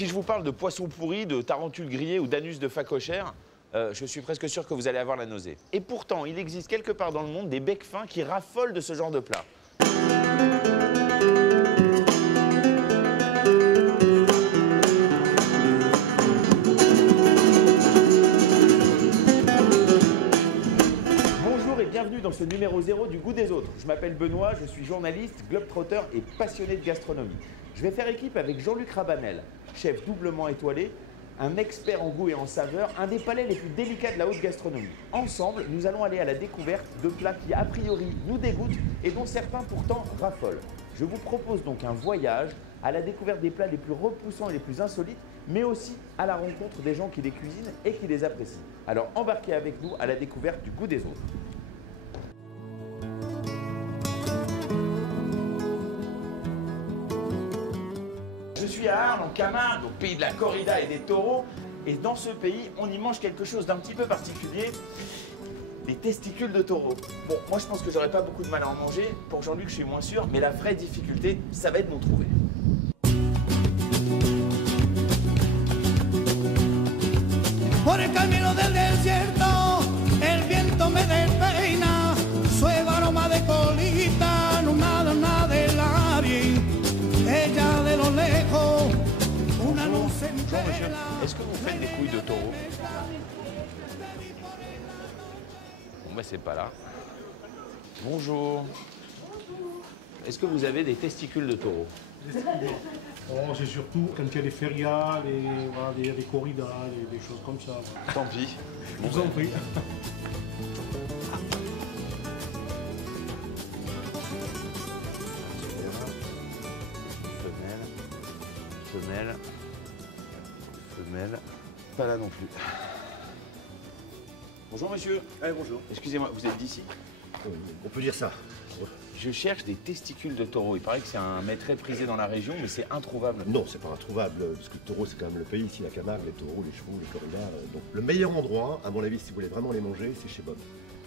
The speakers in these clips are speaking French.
Si je vous parle de poisson pourri, de tarentule grillée ou d'anus de phacochère, je suis presque sûr que vous allez avoir la nausée. Et pourtant, il existe quelque part dans le monde des becs fins qui raffolent de ce genre de plat. Bonjour et bienvenue dans ce numéro 0 du Goût des Autres. Je m'appelle Benoît, je suis journaliste, globetrotter et passionné de gastronomie. Je vais faire équipe avec Jean-Luc Rabanel, chef doublement étoilé, un expert en goût et en saveur, un des palais les plus délicats de la haute gastronomie. Ensemble, nous allons aller à la découverte de plats qui, a priori, nous dégoûtent et dont certains pourtant raffolent. Je vous propose donc un voyage à la découverte des plats les plus repoussants et les plus insolites, mais aussi à la rencontre des gens qui les cuisinent et qui les apprécient. Alors embarquez avec nous à la découverte du Goût des Autres. Je suis à Arles, en Camargue, au pays de la corrida et des taureaux. Et dans ce pays, on y mange quelque chose d'un petit peu particulier, des testicules de taureau. Bon, moi je pense que j'aurais pas beaucoup de mal à en manger. Pour Jean-Luc, je suis moins sûr, mais la vraie difficulté, ça va être d'en trouver. Por el camino del desierto, el viento me despeina, suave aroma de colita, no nada de la bien, ella de lo lejos, una luz Bonjour monsieur, entera. est-ce que vous faites des couilles de taureau? Bon ben c'est pas là. Bonjour. Est-ce que vous avez des testicules de taureau? Oh, c'est surtout quand il y a des férias, voilà, des corridas, des choses comme ça. Voilà. Tant pis. Je vous en prie. Femelle. Pas là non plus. Bonjour monsieur. Bonjour. Excusez-moi, vous êtes d'ici? On peut dire ça. Je cherche des testicules de taureau. Il paraît que c'est un mets très prisé dans la région, mais c'est introuvable. Non, c'est pas introuvable, parce que le taureau, c'est quand même le pays, ici, la Camargue, les taureaux, les chevaux, les corridas. Donc, le meilleur endroit, à mon avis, si vous voulez vraiment les manger, c'est chez Bob.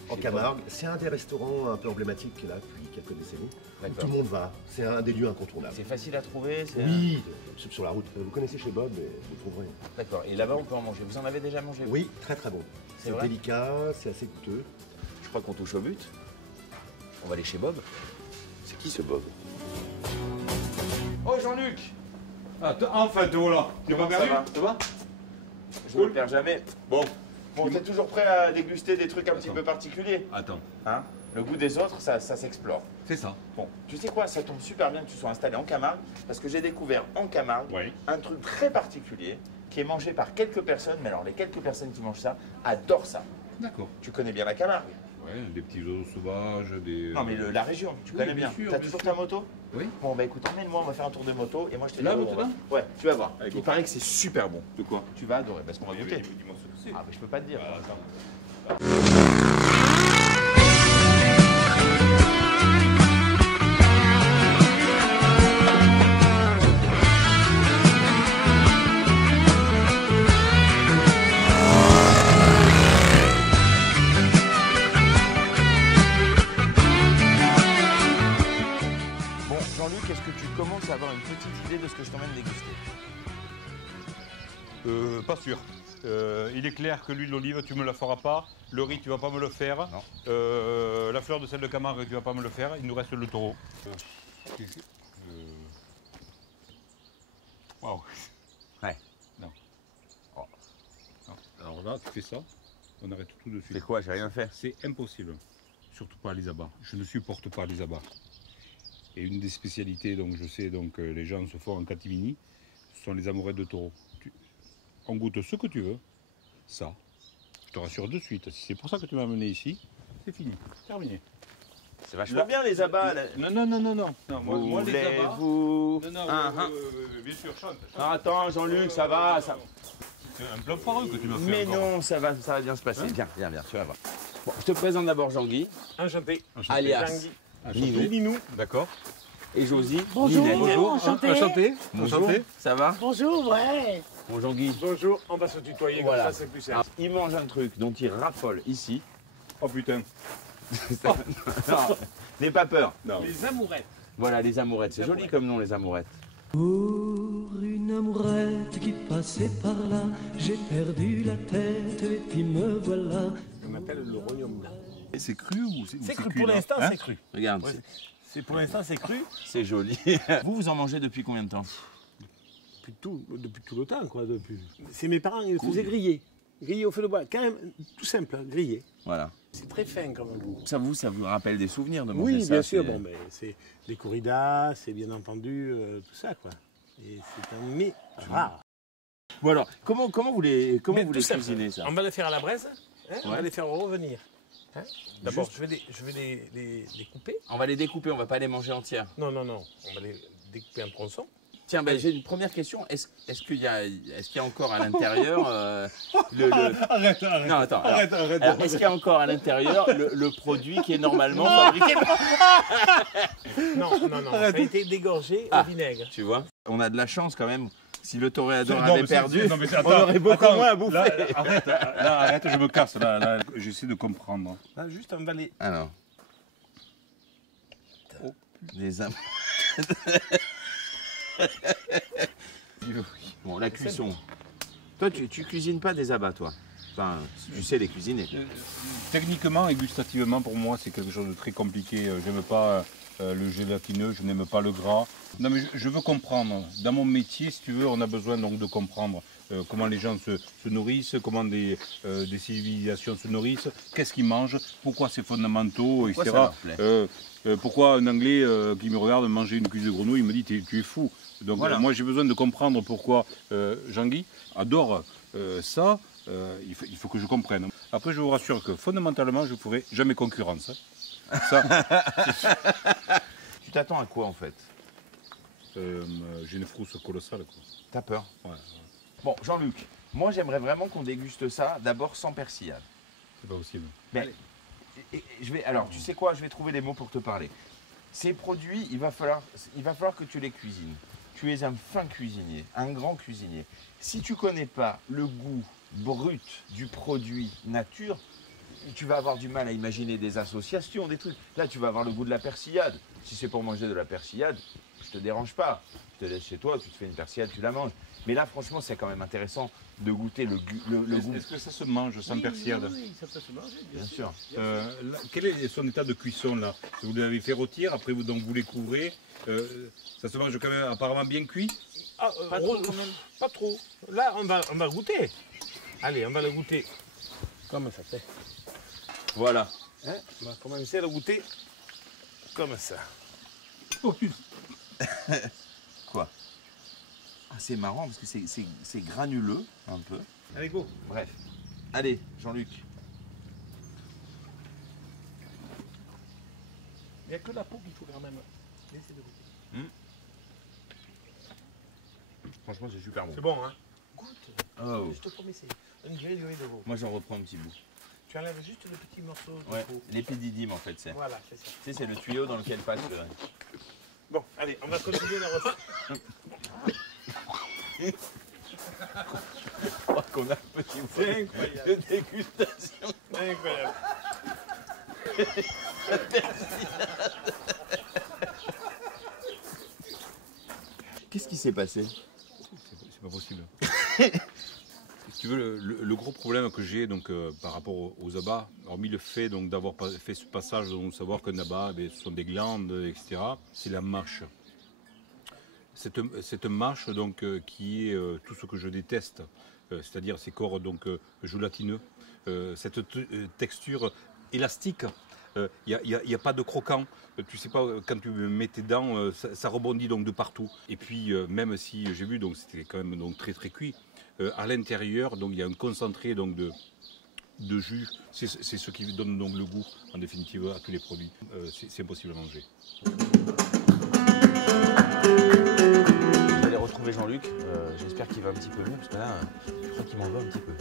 En Chez Camargue, c'est un des restaurants un peu emblématiques qui est là depuis quelques décennies. Où D'accord. tout le monde va. C'est un des lieux incontournables. C'est facile à trouver. Oui, sur la route. Vous connaissez chez Bob, mais vous trouverez. D'accord. Et là-bas, on peut en manger. Vous en avez déjà mangé? Oui, très très bon. C'est C'est vrai délicat, c'est assez coûteux. Je crois qu'on touche au but. On va aller chez Bob. C'est qui ce Bob? Oh Jean-Luc! Enfin, te voilà. Tu vas perdu? Ça va? Je ne le perds jamais. Bon. Bon, t'es toujours prêt à déguster des trucs un petit peu particuliers? Attends. Hein? Le goût des autres, ça s'explore. C'est ça. Bon, tu sais quoi, ça tombe super bien que tu sois installé en Camargue, parce que j'ai découvert en Camargue Oui. un truc très particulier qui est mangé par quelques personnes, mais alors les quelques personnes qui mangent ça adorent ça. D'accord. Tu connais bien la Camargue? Ouais, des petits oiseaux sauvages, des... Non, mais la région, tu Oui, connais bien bien. sûr, T'as bien toujours sûr. ta moto? Oui. Bon, bah écoute, emmène-moi, on va faire un tour de moto, et moi je te dis... Là, où on maintenant? va. Ouais, tu vas voir. Allez, Il go. paraît que c'est super bon. De quoi? Tu vas adorer, parce qu'on va goûter. Dis-moi ce que c'est. Ah, mais je peux pas te dire. Attends. Bon, Jean-Luc, est-ce que tu commences à avoir une petite idée de ce que je t'emmène déguster? Pas sûr. Il est clair que l'huile d'olive, tu me la feras pas. Le riz, tu vas pas me le faire. Non. La fleur de sel de Camargue, tu vas pas me le faire. Il nous reste le taureau. Waouh. Ouais. Non. Oh. Non. Alors là, tu fais ça, on arrête tout de suite. C'est quoi? J'ai rien fait. C'est impossible. Surtout pas les abats. Je ne supporte pas les abats. Et une des spécialités, donc je sais, donc les gens se font en catimini, ce sont les amourettes de taureau. On goûte ce que tu veux. Ça, je te rassure de suite. Si c'est pour ça que tu m'as amené ici, c'est fini, terminé. C'est vachement bien les abats. Là. Non. Moi les abats. Vous... Non, bien sûr, chante. Ah, attends, Jean-Luc, ça va. Ça... C'est un plat foireux que tu m'as fait. Mais encore. non, ça va bien se passer. Hein? Viens, tu vas voir. Bon, je te présente d'abord Jean-Guy, Enchanté. alias Enchanté. Ninou, D'accord. et Josie. Bonjour. Ninette. Bonjour. Enchanté. Bonjour. Enchanté. Ça va? Bonjour, ouais. Bon, Jean-Guy. Bonjour, on va se tutoyer, Voilà. comme ça c'est plus simple. Alors, il mange un truc dont il raffole ici. Oh putain. Non, n'aie pas peur. Non. Les amourettes. Voilà, les amourettes. C'est joli comme nom, les amourettes. Pour une Une amourette qui passait par là, j'ai perdu la tête et puis me voilà. On appelle le royaume blanc. C'est cru ou C'est cru, pour l'instant c'est cru. Regarde, Ouais, pour l'instant c'est cru. c'est joli. Vous en mangez depuis combien de temps? Depuis tout le temps, quoi. C'est mes parents, ils faisaient griller. Griller au feu de bois. Quand même, tout simple, hein, griller. Voilà. C'est très fin comme goût. Ça vous rappelle des souvenirs de manger ça? Oui, bien sûr. Bon, mais c'est les corridas, c'est bien entendu tout ça, quoi. Et c'est un mets rare. Bon alors, comment vous les Mais tout simple. cuisinez ça? On va les faire à la braise. Hein, on va Ouais. les faire revenir. Hein. D'abord, je vais les couper. On va les découper, on va pas les manger entières. Non. On va les découper en tronçons. Tiens, ben, j'ai une première question. Est-ce qu'il y a encore à l'intérieur Arrête. Non, attends. Arrête. Alors, est-ce qu'il y a encore à l'intérieur le produit qui est normalement fabriqué? Non. Ça a été dégorgé au vinaigre. Tu vois, on a de la chance quand même. Si le toréador Non, avait mais perdu, non, mais on aurait beaucoup moins à bouffer. Là, arrête, je me casse. Là, j'essaie de comprendre. Là, juste on va les... Alors. Les am- Bon, la cuisson. Toi, tu cuisines pas des abats, toi? Enfin, tu sais les cuisiner. Techniquement et gustativement, pour moi, c'est quelque chose de très compliqué. J'aime pas le gélatineux, je n'aime pas le gras. Non, mais je veux comprendre. Dans mon métier, si tu veux, on a besoin donc de comprendre comment les gens se nourrissent, comment des civilisations se nourrissent, qu'est-ce qu'ils mangent, pourquoi c'est fondamentaux, Pourquoi etc. ça leur plaît Pourquoi un Anglais qui me regarde manger une cuisse de grenouille, il me dit tu es fou. Donc Voilà. moi j'ai besoin de comprendre pourquoi Jean-Guy adore ça. Il faut que je comprenne. Après, je vous rassure que fondamentalement, je ne ferai jamais concurrence. Hein. Ça, Tu t'attends à quoi en fait? j'ai une frousse colossale. Quoi. T'as peur? Ouais, Bon, Jean-Luc, moi j'aimerais vraiment qu'on déguste ça d'abord sans persillade. c'est pas possible. Mais, alors, tu sais quoi? Je vais trouver les mots pour te parler. Ces produits, il va falloir que tu les cuisines. Tu es un fin cuisinier, un grand cuisinier. Si tu connais pas le goût brut du produit nature, tu vas avoir du mal à imaginer des associations, des trucs. Là, tu vas avoir le goût de la persillade. Si c'est pour manger de la persillade, je te dérange pas. Je te laisse chez toi, tu te fais une persillade, tu la manges. Mais là, franchement, c'est quand même intéressant de goûter le goût. Est-ce que ça se mange sans persillade? Oui, ça peut se manger, Bien sûr. Quel est son état de cuisson là? Vous l'avez fait rôtir, après vous les couvrez. Ça se mange quand même apparemment bien cuit? Ah, Pas trop, quand même. Pas trop. Là, on va goûter. Allez, on va le goûter comme ça. Fait. Voilà. Hein, on va commencer à le goûter comme ça. Oh putain! Quoi? Ah, c'est marrant parce que c'est granuleux un peu. Allez, go. Bref. Allez, Jean-Luc. Il n'y a que la peau qu'il faut quand même laisser de goûter. Franchement, c'est super bon. C'est bon, hein? Goûte. Oh. Je te promets, c'est une grillée de veau. Moi, j'en reprends un petit bout. Tu enlèves juste le petit morceau de Ouais, peau. l'épididyme en fait, c'est. Voilà, c'est ça. Tu sais, c'est le tuyau dans lequel passe le. Bon, allez, on va continuer la recette. Je crois qu'on a un petit C'est volet incroyable. de dégustation. Incroyable. Qu'est-ce qui s'est passé? C'est pas possible. Si tu veux, le gros problème que j'ai donc par rapport aux abats, hormis le fait donc d'avoir fait ce passage, donc de savoir qu'un abat, ce sont des glandes, etc., c'est la mâche. Cette mâche donc qui est tout ce que je déteste, c'est-à-dire ces corps donc gélatineux, cette texture élastique. Il n'y a pas de croquant, tu sais pas, quand tu mets tes dents, ça rebondit donc de partout. Et puis même si j'ai vu, donc c'était quand même donc très très cuit, à l'intérieur donc il y a un concentré donc de jus, c'est ce qui donne donc le goût en définitive à tous les produits. C'est impossible à manger. Je vais aller retrouver Jean-Luc, j'espère qu'il va un petit peu mieux parce que là, je crois qu'il m'en veut un petit peu.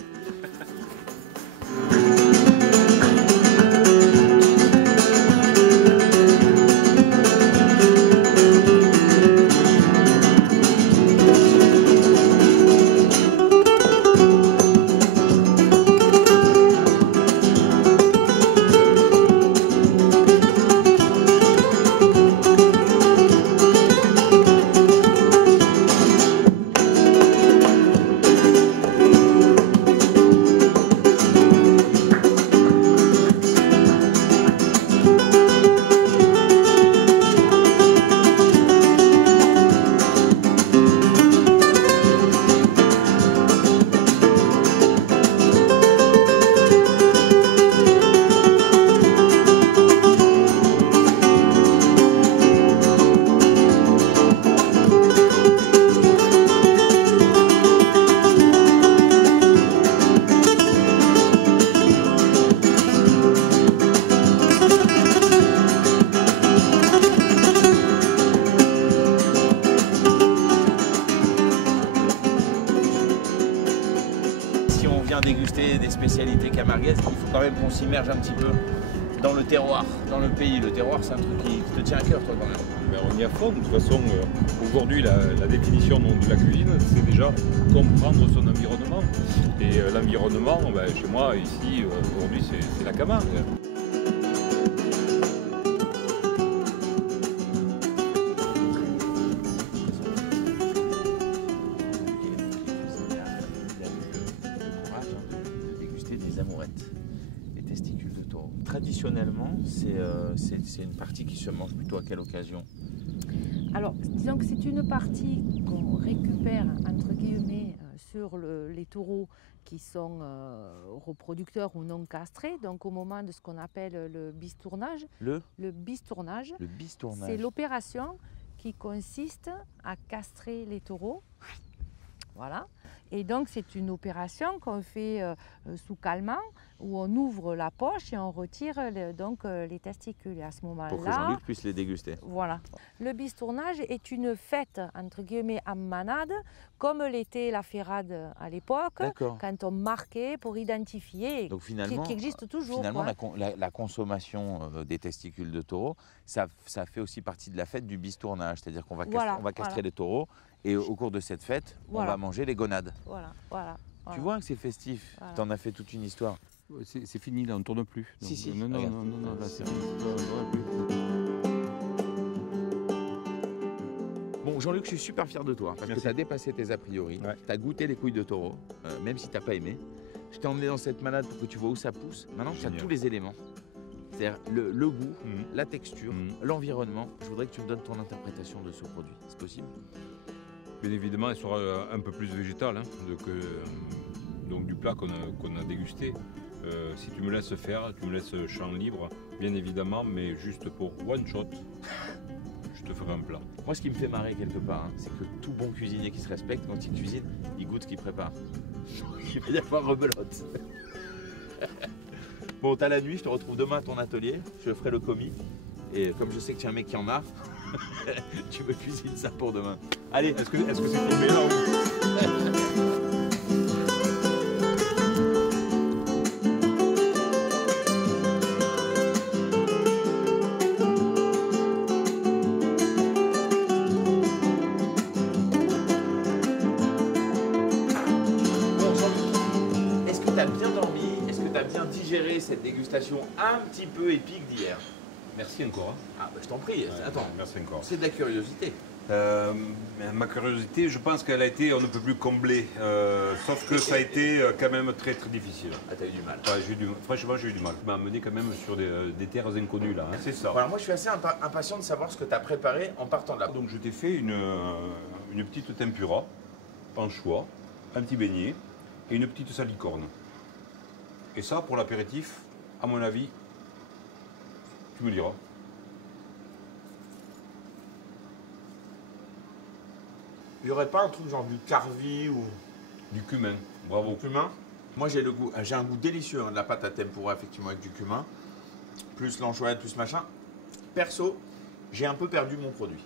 spécialité camarguaise, il faut quand même qu'on s'immerge un petit peu dans le terroir, dans le pays. Le terroir, c'est un truc qui te tient à cœur, toi, quand même. Ben, on y a fond. De toute façon, aujourd'hui, la définition de la cuisine, c'est déjà comprendre son environnement. Et l'environnement, ben, chez moi, ici, aujourd'hui, c'est la Camargue. De déguster des amourettes, des testicules de taureau. Traditionnellement, c'est une partie qui se mange plutôt à quelle occasion? Alors, disons que c'est une partie qu'on récupère, entre guillemets, sur les taureaux qui sont reproducteurs ou non castrés, donc au moment de ce qu'on appelle le bistournage. Le bistournage. Le bistournage. C'est l'opération qui consiste à castrer les taureaux. Voilà. Et donc, c'est une opération qu'on fait sous calmant, où on ouvre la poche et on retire les testicules. Et à ce moment-là, pour que Jean-Luc puisse les déguster. Voilà. Le bistournage est une fête, entre guillemets, en manade, comme l'était la ferrade à l'époque, quand on marquait pour identifier, donc finalement, qui existe toujours. Finalement, la consommation des testicules de taureau, ça fait aussi partie de la fête du bistournage. C'est-à-dire qu'on va, castrer les taureaux et au cours de cette fête, on va manger les gonades. Voilà. Tu vois que c'est festif, tu en as fait toute une histoire. C'est fini, là, on ne tourne plus. Donc, si, non, là, c'est fini. Bon, Jean-Luc, je suis super fier de toi, parce que tu as dépassé tes a priori, tu as goûté les couilles de taureau, même si tu n'as pas aimé. Je t'ai emmené dans cette malade pour que tu vois où ça pousse. Maintenant, tu as tous les éléments. C'est-à-dire le goût, la texture, l'environnement. Je voudrais que tu me donnes ton interprétation de ce produit. C'est possible? Bien évidemment, elle sera un peu plus végétale, hein, donc du plat qu'on a dégusté. Si tu me laisses faire, tu me laisses champ libre, bien évidemment, mais juste pour one shot, je te ferai un plat. Moi, ce qui me fait marrer quelque part, c'est que tout bon cuisinier qui se respecte, quand il cuisine, il goûte ce qu'il prépare. Il va y avoir rebelote. Bon, t'as la nuit, je te retrouve demain à ton atelier, je ferai le commis. Et comme je sais que tu es un mec qui en a, tu me cuisines ça pour demain. Allez, est-ce que c'est filmé là? Est-ce que tu as bien dormi? Est-ce que tu as bien digéré cette dégustation un petit peu épique d'hier? Merci encore. Ah bah je t'en prie, attends, merci encore. C'est de la curiosité. Ma curiosité, je pense qu'elle a été, on ne peut plus combler, sauf que ça a été quand même très très difficile. Ah, t'as eu du mal. Franchement, j'ai eu du mal. Tu m'as amené quand même sur des terres inconnues là. Hein. C'est ça. Voilà, moi je suis assez impatient de savoir ce que tu as préparé en partant de là. Donc je t'ai fait une petite tempura, anchois, un petit beignet et une petite salicorne. Et ça, pour l'apéritif, à mon avis, tu me diras. Il n'y aurait pas un truc genre du carvi ou du cumin? Bravo. Du cumin. Moi j'ai un goût délicieux de la pâte à tempura effectivement avec du cumin, plus l'anchois, plus machin. Perso, j'ai un peu perdu mon produit.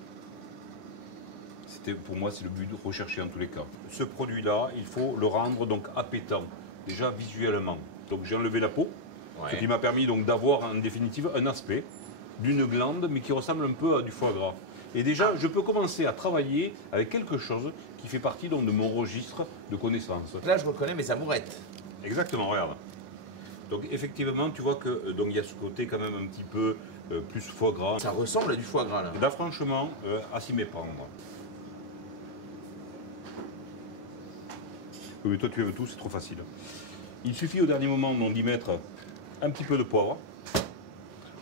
Pour moi, c'est le but recherché en tous les cas. Ce produit-là, il faut le rendre donc appétant, déjà visuellement. Donc j'ai enlevé la peau, ce qui m'a permis donc d'avoir en définitive un aspect d'une glande, mais qui ressemble un peu à du foie gras. Et déjà, je peux commencer à travailler avec quelque chose qui fait partie donc de mon registre de connaissances. Là, je reconnais mes amourettes. Exactement, regarde. Donc effectivement, tu vois que donc il y a ce côté quand même un petit peu plus foie gras. Ça ressemble à du foie gras là. Là, franchement, à s'y méprendre. Oui, mais toi, tu aimes tout, c'est trop facile. Il suffit au dernier moment d'y mettre un petit peu de poivre.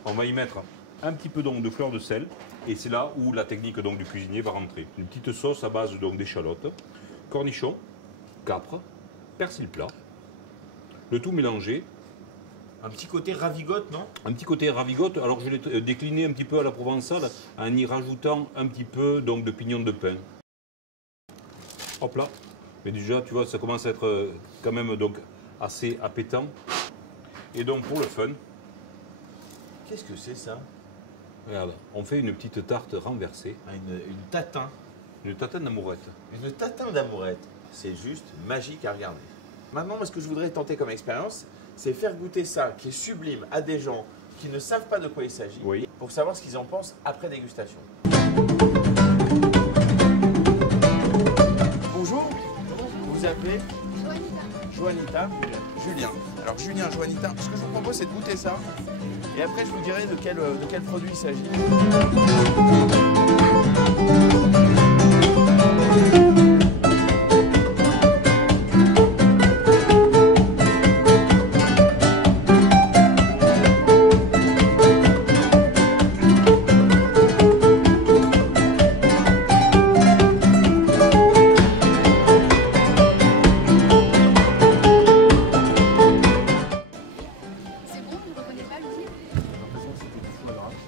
On va y mettre un petit peu donc de fleur de sel. Et c'est là où la technique donc du cuisinier va rentrer. Une petite sauce à base donc d'échalotes, cornichons, capre, persil plat. Le tout mélangé. Un petit côté ravigote, non? Un petit côté ravigote. Alors je l'ai décliné un petit peu à la provençale en y rajoutant un petit peu donc de pignon de pain. Hop là. Mais déjà, tu vois, ça commence à être quand même donc assez appétant. Et donc pour le fun. Qu'est-ce que c'est ça? Regarde, on fait une petite tarte renversée. Une tatin. Une tatin d'amourette. Une tatin d'amourette. C'est juste magique à regarder. Maintenant, ce que je voudrais tenter comme expérience, c'est faire goûter ça, qui est sublime, à des gens qui ne savent pas de quoi il s'agit, Oui. pour savoir ce qu'ils en pensent après dégustation. Bonjour, vous vous appelez Joanita. Julien. Alors Julien, Joanita, ce que je vous propose c'est de goûter ça, et après je vous dirai de quel produit il s'agit.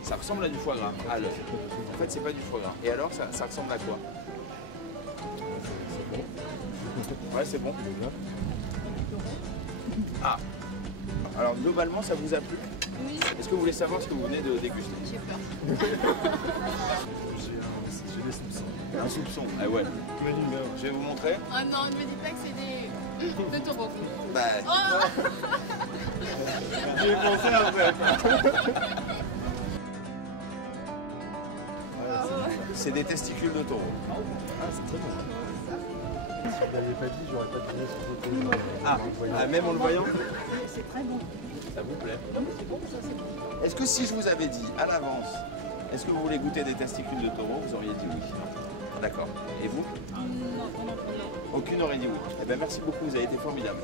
Ça ressemble à du foie gras, à l'œuf. En fait, c'est pas du foie gras. Et alors, ça ressemble à quoi? Ouais, c'est bon. Ah. Alors, globalement, ça vous a plu? Oui. Est-ce que vous voulez savoir ce que vous venez de déguster? J'ai peur. J'ai des soupçons. Un soupçon. Ah ouais. Je vais vous montrer. Oh non, ne me dis pas que c'est des taureaux. Bah. Oh J'y ai pensé après. C'est des testicules de taureau. Ah, c'est très bon. Si vous ne l'aviez pas dit, j'aurais pas trouvé ce côté. Ah, même en le voyant? C'est très bon. Ça vous plaît? Non, mais c'est bon, ça c'est bon. Est-ce que si je vous avais dit à l'avance, est-ce que vous voulez goûter des testicules de taureau, vous auriez dit oui? D'accord. Et vous? Aucune aurait dit oui. Eh bien, merci beaucoup, vous avez été formidable.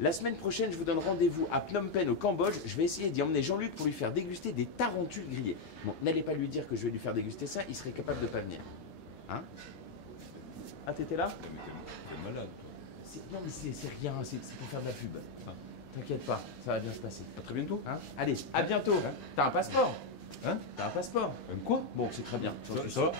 La semaine prochaine, je vous donne rendez-vous à Phnom Penh au Cambodge. Je vais essayer d'y emmener Jean-Luc pour lui faire déguster des tarentules grillées. Bon, n'allez pas lui dire que je vais lui faire déguster ça, il serait capable de pas venir. Hein? Ah, t'étais là? T'es malade, toi. Non, mais c'est rien, c'est pour faire de la pub. T'inquiète pas, ça va bien se passer. À très bientôt. Hein? Allez, à bientôt. T'as un passeport? Hein? T'as un passeport? Quoi? Bon, c'est très bien. Ça va?